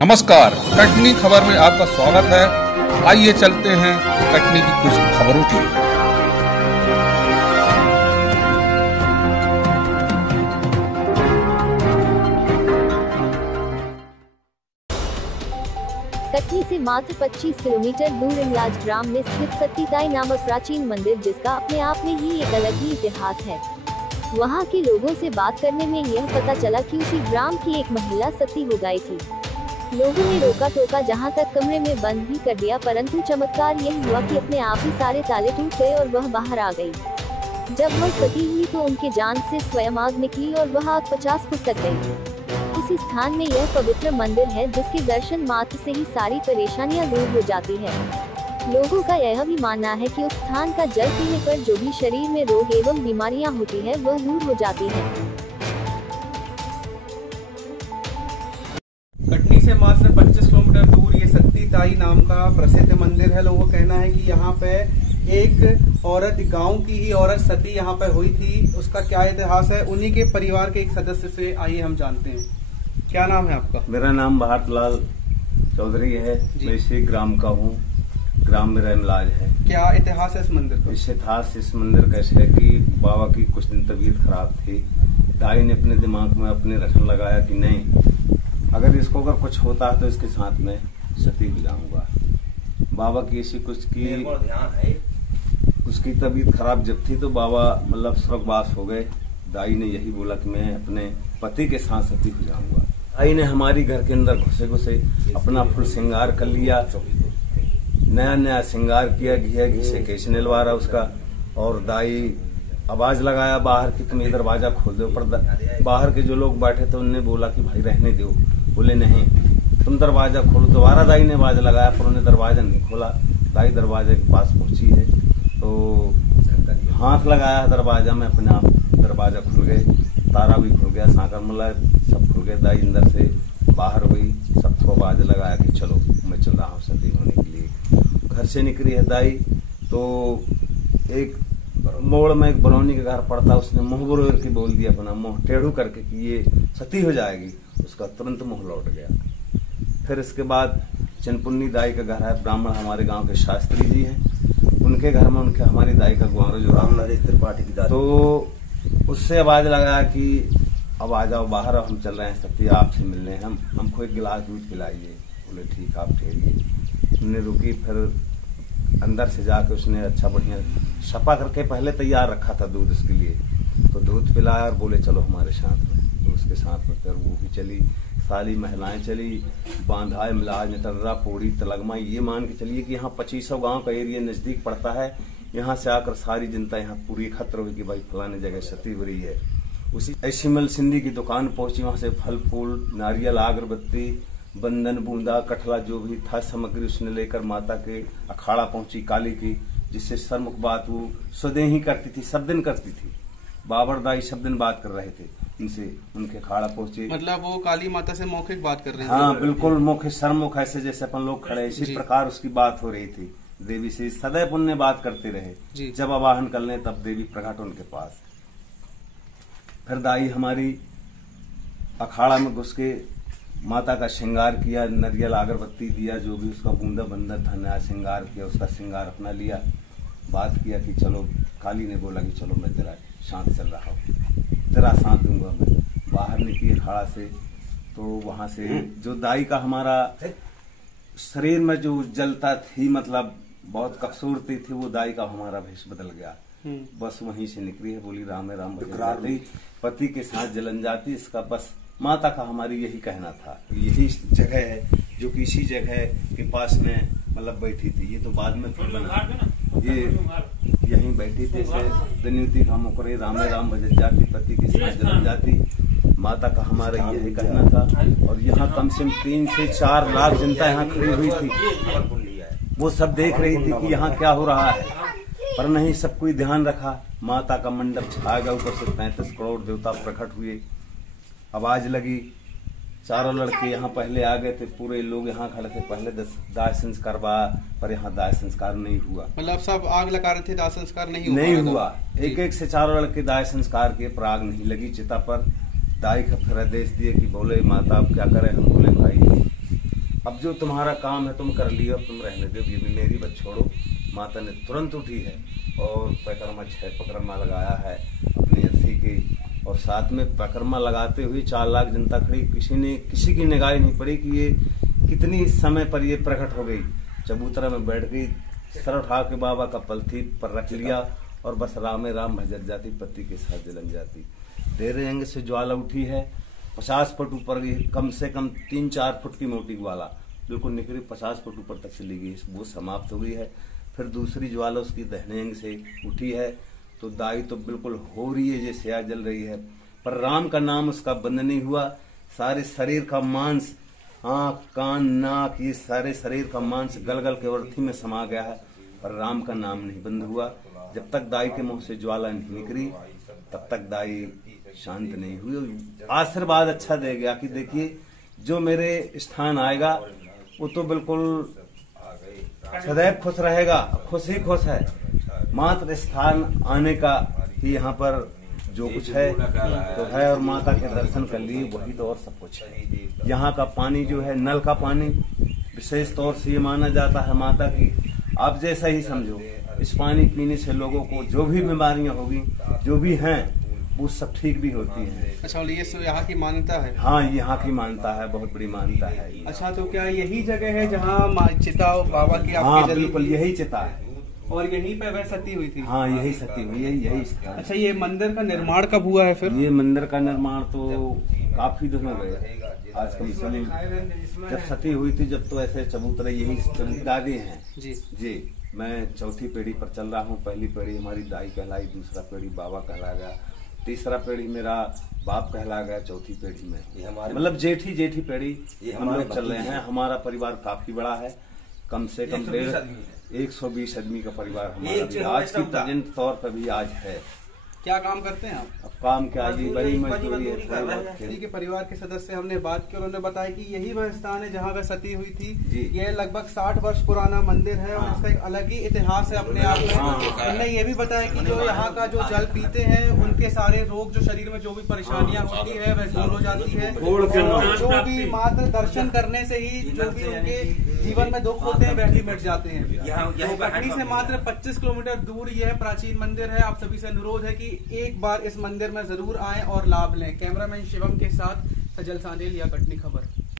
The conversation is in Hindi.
नमस्कार, कटनी खबर में आपका स्वागत है। आइए चलते हैं कटनी की कुछ खबरों की। कटनी से मात्र 25 किलोमीटर दूर इमलाज ग्राम में स्थित सतीताई नामक प्राचीन मंदिर, जिसका अपने आप में ही एक अलग ही इतिहास है। वहां के लोगों से बात करने में यह पता चला कि उसी ग्राम की एक महिला सती हो गई थी। लोगों ने रोका टोका, जहां तक कमरे में बंद भी कर दिया, परंतु चमत्कार यह हुआ कि अपने आप ही सारे ताले टूट गए और वह बाहर आ गई। जब वह सती हुई तो उनके जान से स्वयं आग निकली और वह आग 50 फुट तक गई। इसी स्थान में यह पवित्र मंदिर है, जिसके दर्शन मात्र से ही सारी परेशानियां दूर हो जाती है। लोगों का यह भी मानना है कि उस स्थान का जल पीने पर जो भी शरीर में रोग एवं बीमारियां होती है वह दूर हो जाती है। कटनी से मात्र 25 किलोमीटर दूर ये सतीताई नाम का प्रसिद्ध मंदिर है। लोगों का कहना है कि यहाँ पे एक औरत, गांव की ही औरत सती यहाँ पे हुई थी। उसका क्या इतिहास है, उन्हीं के परिवार के एक सदस्य से आइए हम जानते हैं। क्या नाम है आपका? मेरा नाम भारतलाल चौधरी है। मैं इसी ग्राम का हूँ। ग्राम मेरा इमलाज है। क्या इतिहास है इस मंदिर का? इस मंदिर कैसे है कि बाबा की कुछ दिन तबीयत खराब थी। दाई ने अपने दिमाग में अपने रटन लगाया कि नहीं, अगर इसको अगर कुछ होता है तो इसके साथ में सती हो जाऊंगा। बाबा की ऐसी कुछ की उसकी तबीयत खराब जब थी तो बाबा मतलब स्वर्गवास हो गए। दाई ने यही बोला कि मैं अपने पति के साथ सती हो जाऊंगा। दाई ने हमारी घर के अंदर घुसे घुसे अपना फुल श्रृंगार कर लिया, नया नया श्रृंगार किया, घी से केश निलवारा उसका। और दाई आवाज लगाया बाहर की, तुम ये दरवाजा खोल दो। पर बाहर के जो लोग बैठे थे उनने बोला कि भाई रहने दो। बोले नहीं, तुम दरवाजा खोलो। दोबारा दाई ने आवाज लगाया पर उन्हें दरवाजा नहीं खोला। दाई दरवाजे के पास पहुंची है तो हाथ लगाया दरवाजा में, अपने आप दरवाजा खुल गए, तारा भी खुल गया, सांकर मुला सब खुल गए। दाई अंदर से बाहर हुई, सबको आवाज लगाया कि चलो मैं चल रहा हूँ सती होने के लिए। घर से निकली है दाई तो एक मोड़ में एक बरौनी का घर पड़ता, उसने मुंह बरोर के बोल दिया, अपना मुंह टेढ़ू करके कि ये सती हो जाएगी। उसका तुरंत मुंह लौट गया। फिर इसके बाद चनपुन्नी दाई का घर है, ब्राह्मण हमारे गांव के शास्त्री जी हैं, उनके घर में उनके हमारी दाई का गुआरो जो त्रिपाठी की दाई, तो उससे आवाज लगाया कि अब आ जाओ बाहर, हम चल रहे हैं सती आपसे मिलने, हमको एक गिलास दूध पिलाइए। बोले ठीक, आप ठहरिए। उन्हें रुकी, फिर अंदर से जाके उसने अच्छा बढ़िया सफा करके पहले तैयार रखा था दूध उसके लिए, तो दूध पिलाया और बोले चलो हमारे साथ में। तो उसके साथ में फिर वो भी चली, सारी महिलाएं चली। बांधा, इमलाज, नटर्रा, पोड़ी, तलगमा, ये मान के चलिए कि यहाँ 2500 गांव का एरिया नजदीक पड़ता है। यहाँ से आकर सारी जनता यहाँ पूरी खतर हुई कि भाई फलाने जगह सती हो रही है। उसी ऐशिमल सिंधी की दुकान पहुंची, वहां से फल फूल, नारियल, अगरबत्ती, बंधन, बूंदा, कठला जो भी था सामग्री उसने लेकर माता के अखाड़ा पहुंची काली की, जिससे सरमुख बात वो स्वदेह ही करती थी, सब दिन करती थी। बाबर दाई सब दिन बात कर रहे थे उनसे, उनके अखाड़ा पहुंचे। मतलब वो काली माता से मौखिक बात कर रहे थे? हाँ बिल्कुल, मौखिक सरमुख, ऐसे जैसे अपन लोग खड़े, इसी प्रकार उसकी बात हो रही थी। देवी से सदैव उनने बात करते रहे। जब आवाहन कर ले तब देवी प्रकट उनके पास। फिर दाई हमारी अखाड़ा में घुस के माता का श्रृंगार किया, नरियल अगरबत्ती दिया, जो भी उसका बूंदा बंदर था नया श्रृंगार किया, उसका श्रृंगार अपना लिया। बात किया कि चलो, काली ने बोला कि चलो मैं तेरा साथ चल रहा हूँ, तेरा साथ दूंगा मैं। बाहर निकली अखाड़ा से तो वहां से जो दाई का हमारा शरीर में जो जलता थी, मतलब बहुत खूबसूरती थी, वो दाई का हमारा भेष बदल गया। बस वहीं से निकली है, बोली राम राम बजाती, पति के साथ जलन जाती। इसका बस माता का हमारी यही कहना था। यही जगह है जो कि इसी जगह के पास में मतलब बैठी थी। ये तो बाद में फिर बना, ये यहीं बैठी थी। दन्युति का मुकरे राम राम बजत जाती, पति के साथ जलन जाती, माता का हमारा यही कहना था। और यहाँ कम से कम 3 से 4 लाख जनता यहाँ खड़ी हुई थी। वो सब देख रही थी कि यहाँ क्या हो रहा है, पर नहीं, सब कोई ध्यान रखा। माता का मंडप छा गया, ऊपर से 35 करोड़ देवता प्रकट हुए। आवाज लगी, चारों लड़के यहाँ पहले आ गए थे, पूरे लोग यहाँ खड़े थे। पहले दाह संस्कार बा, पर यहाँ दाह संस्कार नहीं हुआ। मतलब सब आग लगा रहे थे, दाह संस्कार नहीं हुआ। एक एक से 4 लड़के दाह संस्कार के, पर आग नहीं लगी चिता पर। दाई का फिर आदेश दिए कि बोले माता आप क्या करें। हम बोले भाई अब जो तुम्हारा काम है तुम कर लियो, अब तुम रहने दो, ये भी मेरी बात छोड़ो। माता ने तुरंत उठी है और परिक्रमा 6 परिक्रमा लगाया है अपनी अर्थी की, और साथ में परिक्रमा लगाते हुए 4 लाख जनता खड़ी, किसी की निगाह नहीं पड़ी कि ये कितनी समय पर ये प्रकट हो गई। चबूतरा में बैठ गई, सर उठा के बाबा का पलथी पर रख लिया और बस राम राम भजत जाती, पति के साथ जलन जाती। देर अंग से ज्वाला उठी है, 50 फुट ऊपर गई, कम से कम 3-4 फुट की मोटी ज्वाला बिल्कुल निकली, 50 फुट ऊपर तक चली गई, वो समाप्त हो गई है। फिर दूसरी ज्वाला उसकी दाहिने अंग से उठी है, तो दाई तो बिल्कुल हो रही है जैसे आग जल रही है, पर राम का नाम उसका बंद नहीं हुआ। सारे शरीर का मांस, आंख कान नाक, ये सारे शरीर का मांस गल गल के अर्थी में समा गया है, पर राम का नाम नहीं बंद हुआ। जब तक दाई के मुंह से ज्वाला नहीं निकली तब तक दाई शांत नहीं हुई। आशीर्वाद अच्छा दे गया कि देखिए जो मेरे स्थान आएगा वो तो बिल्कुल सदैव खुश रहेगा, खुश ही खुश है। मात्र स्थान आने का ही यहाँ पर जो कुछ है तो है, और माता के दर्शन कर लिए वही तो और सब कुछ है। यहाँ का पानी जो है, नल का पानी विशेष तौर से ये माना जाता है माता की, आप जैसा ही समझो, इस पानी पीने से लोगों को जो भी बीमारियां होगी, जो भी हैं, वो सब ठीक भी होती हैं। अच्छा, ये सब यहाँ की मान्यता है? हाँ, यहाँ की मानता है, बहुत बड़ी मान्यता है। अच्छा, तो क्या यही जगह है जहाँ चिता बाबा की? हाँ बिल्कुल, यही चिता है और यहीं पे वह सती हुई थी? हाँ, यही सती हुई है, यही स्थान। अच्छा, ये मंदिर का निर्माण कब हुआ है फिर? ये मंदिर का निर्माण तो काफी दिन हो गए, आज कम से कम जब सती हुई थी जब तो ऐसे चबूतरे यही चमत्कारी हैं। जी, मैं चौथी पीढ़ी पर चल रहा हूँ। पहली पीढ़ी हमारी दाई कहलाई, दूसरा पीढ़ी बाबा कहला गया, तीसरा पीढ़ी मेरा बाप कहला गया, चौथी पीढ़ी में मतलब जेठी पीढ़ी हम लोग चल रहे हैं। हमारा परिवार काफी बड़ा है, कम से कम 120 आदमी का परिवार हमारा आज की प्रेजेंट तौर पर भी आज है। क्या काम करते हैं आप? अब काम क्या, ये बड़ी मजदूरी है। सती के परिवार के सदस्य हमने बात की, उन्होंने बताया कि यही वह स्थान है जहाँ वह सती हुई थी। यह लगभग 60 वर्ष पुराना मंदिर है और इसका एक अलग ही इतिहास है अपने आप में। उन्होंने ये भी बताया कि जो यहाँ का जो जल पीते हैं उनके सारे रोग, जो शरीर में जो भी परेशानियां होती है वह दूर हो जाती है, और जो भी मात्र दर्शन करने से ही जो भी उनके जीवन में दुख होते हैं वह भी मिट जाते हैं। तो कटनी से मात्र 25 किलोमीटर दूर यह प्राचीन मंदिर है। आप सभी से अनुरोध है कि एक बार इस मंदिर में जरूर आएं और लाभ लें। कैमरामैन शिवम के साथ सजल सांझेल, या कटनी खबर।